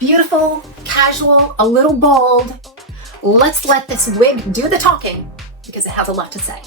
beautiful, casual, a little bold. Let's let this wig do the talking because it has a lot to say.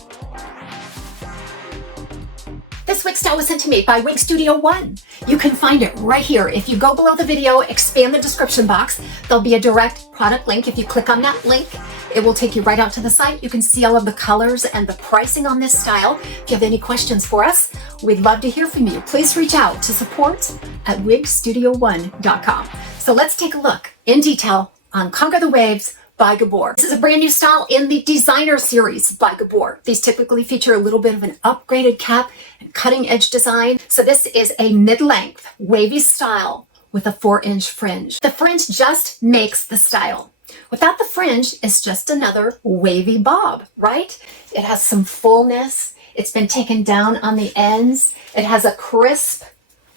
This wig style was sent to me by WIGSTUDIO1. You can find it right here. If you go below the video, expand the description box, there'll be a direct product link. If you click on that link, it will take you right out to the site. You can see all of the colors and the pricing on this style. If you have any questions for us, we'd love to hear from you. Please reach out to support@WIGSTUDIO1.com. So let's take a look in detail on Conquer the Waves by GABOR. This is a brand new style in the designer series by GABOR. These typically feature a little bit of an upgraded cap and cutting edge design. So this is a mid-length wavy style with a 4-inch fringe. The fringe just makes the style. Without the fringe, it's just another wavy bob, right? It has some fullness. It's been taken down on the ends. It has a crisp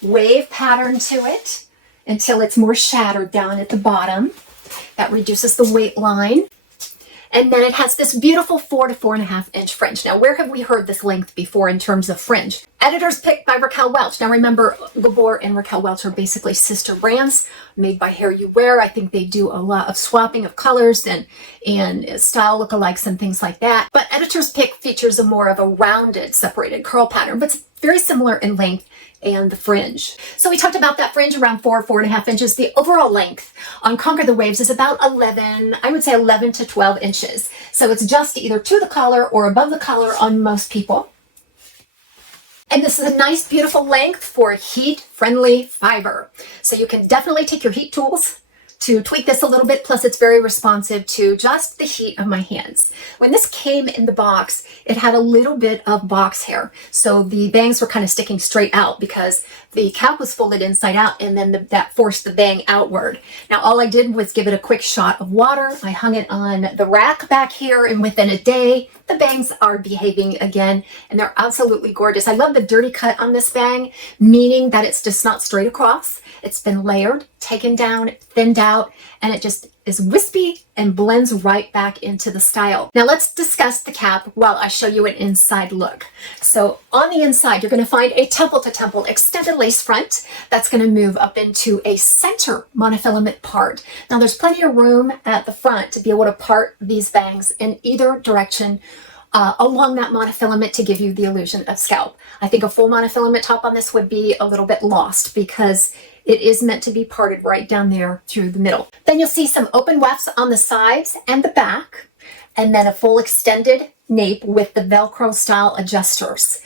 wave pattern to it until it's more shattered down at the bottom. That reduces the weight line. And then it has this beautiful 4 to 4.5 inch fringe. Now, where have we heard this length before in terms of fringe? Editor's Pick by Raquel Welch. Now, remember, GABOR and Raquel Welch are basically sister brands made by Hair You Wear. I think they do a lot of swapping of colors and style lookalikes and things like that. But Editor's Pick features a more of a rounded, separated curl pattern, but it's very similar in length and the fringe. So we talked about that fringe around 4.5 inches. The overall length on Conquer the Waves is about 11, I would say 11 to 12 inches. So it's just either to the collar or above the collar on most people. And this is a nice, beautiful length for heat-friendly fiber. So you can definitely take your heat tools to tweak this a little bit, plus it's very responsive to just the heat of my hands. When this came in the box, it had a little bit of box hair. So the bangs were kind of sticking straight out because the cap was folded inside out and then that forced the bang outward. Now all I did was give it a quick shot of water. I hung it on the rack back here and within a day, the bangs are behaving again and they're absolutely gorgeous. I love the dirty cut on this bang, meaning that it's just not straight across. It's been layered, taken down, thinned out, and it just is wispy and blends right back into the style. Now let's discuss the cap while I show you an inside look. So on the inside, you're going to find a temple to temple extended lace front that's going to move up into a center monofilament part. Now there's plenty of room at the front to be able to part these bangs in either direction along that monofilament to give you the illusion of scalp. I think a full monofilament top on this would be a little bit lost because it is meant to be parted right down there through the middle. Then you'll see some open wefts on the sides and the back, and then a full extended nape with the Velcro style adjusters.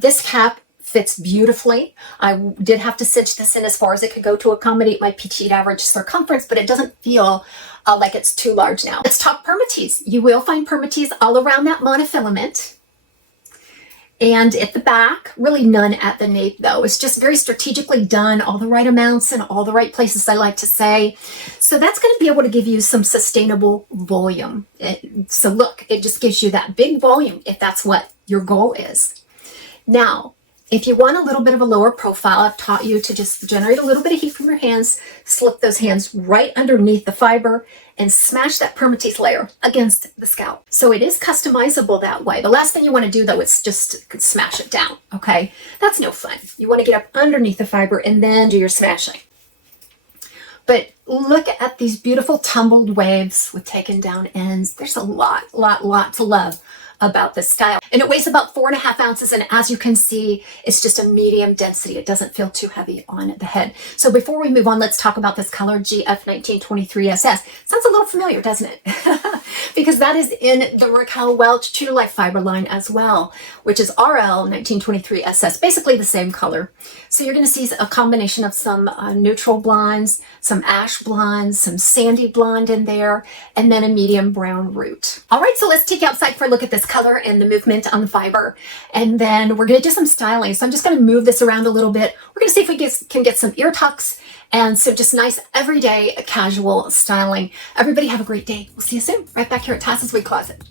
This cap fits beautifully. I did have to cinch this in as far as it could go to accommodate my petite average circumference, but it doesn't feel like it's too large now. Let's talk Permatease. You will find Permatease all around that monofilament. And at the back, really none at the nape though. It's just very strategically done, all the right amounts in all the right places, I like to say. So that's going to be able to give you some sustainable volume. So look, it just gives you that big volume if that's what your goal is. Now, if you want a little bit of a lower profile, I've taught you to just generate a little bit of heat from your hands, slip those hands right underneath the fiber and smash that Permatease layer against the scalp. So it is customizable that way. The last thing you want to do though is just smash it down, okay? That's no fun. You want to get up underneath the fiber and then do your smashing. But look at these beautiful tumbled waves with taken down ends. There's a lot to love about this style. And it weighs about 4.5 ounces. And as you can see, it's just a medium density. It doesn't feel too heavy on the head. So before we move on, let's talk about this color GF1923SS. Sounds a little familiar, doesn't it? Because that is in the Raquel Welch True to Life fiber line as well, which is RL1923SS, basically the same color. So you're going to see a combination of some neutral blondes, some ash blondes, some sandy blonde in there, and then a medium brown root. All right, so let's take you outside for a look at this color and the movement on the fiber. And then we're going to do some styling. So I'm just going to move this around a little bit. We're going to see if we can get some ear tucks and so just nice everyday casual styling. Everybody have a great day. We'll see you soon right back here at TAZSWIG Closet.